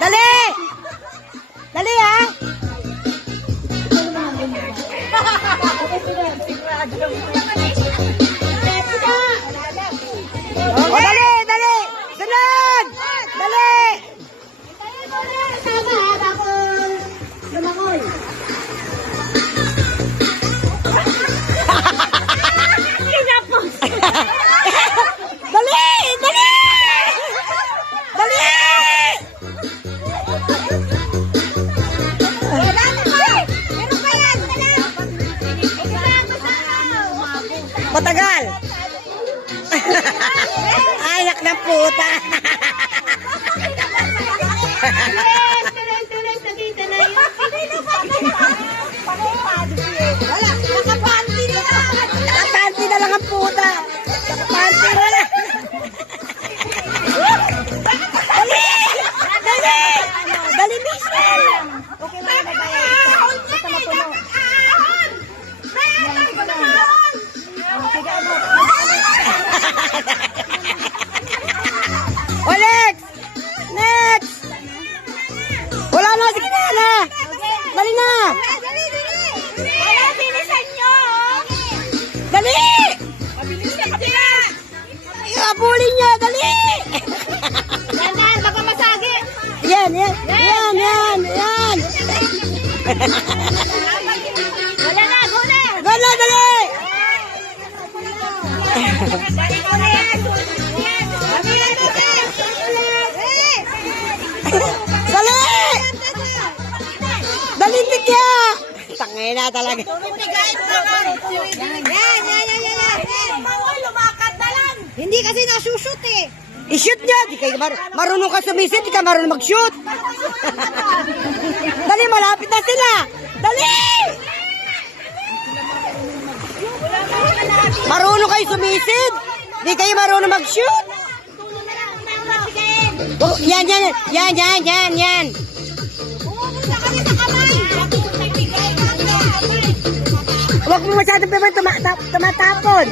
Dali! Dali, ha? O, dali, dali! Sunod! Dali! Dali! Dali! Dali! Matagal! Anak ng puta! Nakapanty na lang ang puta! Nakapanty na lang! Dali! Dali! Dali, Michelle! Okay lang na ba yan? Basta mapuno. O, next! Next! Wala na, sige na! Dali na! Dali! Abulin niya, dali! Yan, baka masagi. Yan, yan, yan, yan, yan! Wala na, go na. Gala, dali! Dali! Dali, tigya! Tangay na talaga. Hindi kasi nasushoot eh. I-shoot niya! Di kayo marunong ka sumisit, di ka marunong mag-shoot! Dali, malapit na sila! Dali! Marunong kayo sumisid! Di kayo marunong mag-shoot! Oh, yan, yan, yan, yan, yan, yan! Huwag mo masyadong tumatapon!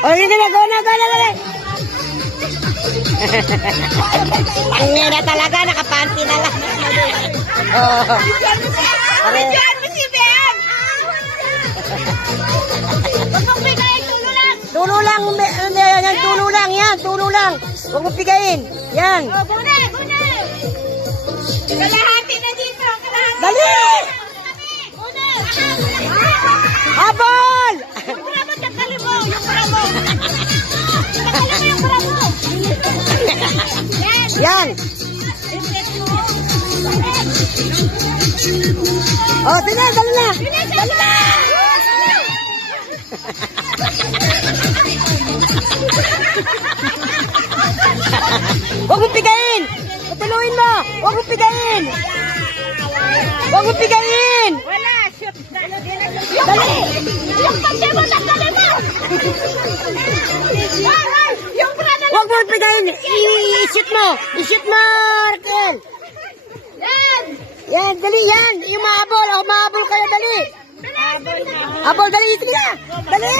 Oh, yun na, go na, go na, go na! Ang na talaga, nakapanty na lang. Oh. Tulo lang, yan, tulo lang, yan, tulo lang. Huwag mo pigayin. Yan. Guna! Kalahati na dito! Dali! Guna! Habol! Yung pura mo, takali mo! Yung pura mo! Takali mo yung pura mo! Yan. Oh, sige, dali na. Dali na. Huwag mo pigayin. Tuloyin mo. Huwag mo pigayin. Huwag mo pigayin. Wala! Shoot! Dali. Yung pati mo, takali mo! Yung pura na Huwag mo pigayin. I-shoot mo. I-shoot mo, Raquel. yan! Yan, dali yan. Yung mahabol. Ako mahabol kayo, dali. Habol, dali. Sige na. Dali.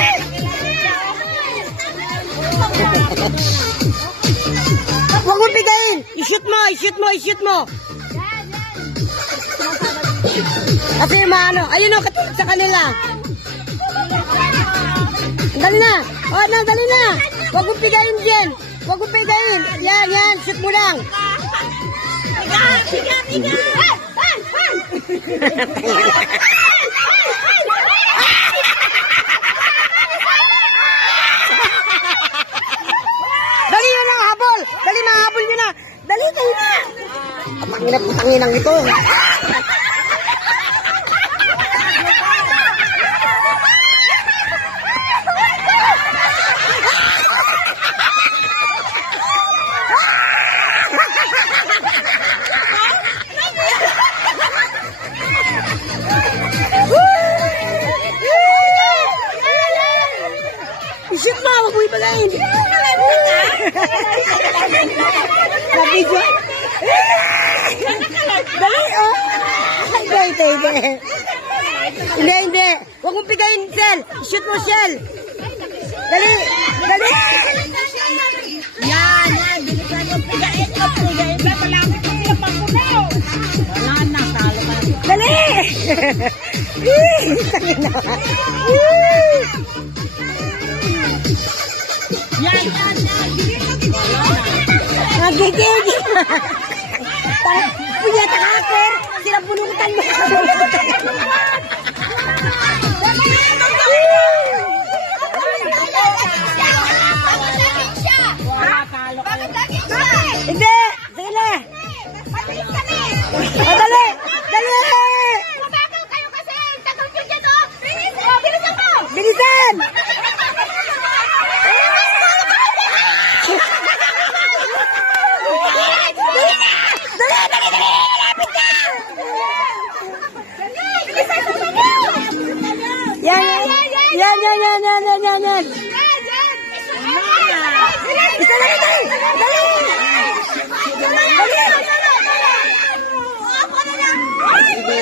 Huwag mo pigayin. I-shoot mo, i-shoot mo, i-shoot mo. Kasi yung mga ano, ayun o, katulad sa kanila. Dali na. O, dali na. Huwag mo pigayin dyan. Huwag mo pigayin. Yan, yan. Shoot mo lang. Dali na lang, habol. Dali, mahabol nyo na. Dali, kayo na. Panginang ito. Isip mo, wag mo ipagayin. Sa video. Dali, oh. Hindi. Hindi. Huwag mong pigayin, Sel. Shoot mo, Sel. Dali. Yan, Tangin na. Yan. Nagigigil. Punya hacker. Sila punutan mo. Hindi. Sige na. O, dali. Dali. Bilisan. Yan. Isa lang ito. Dali.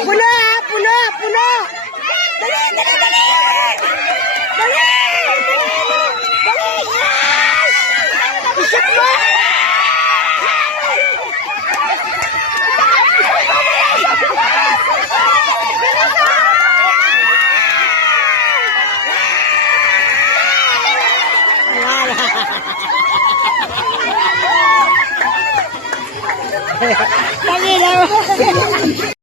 Puno. Dali. Isip mo. Tangin na.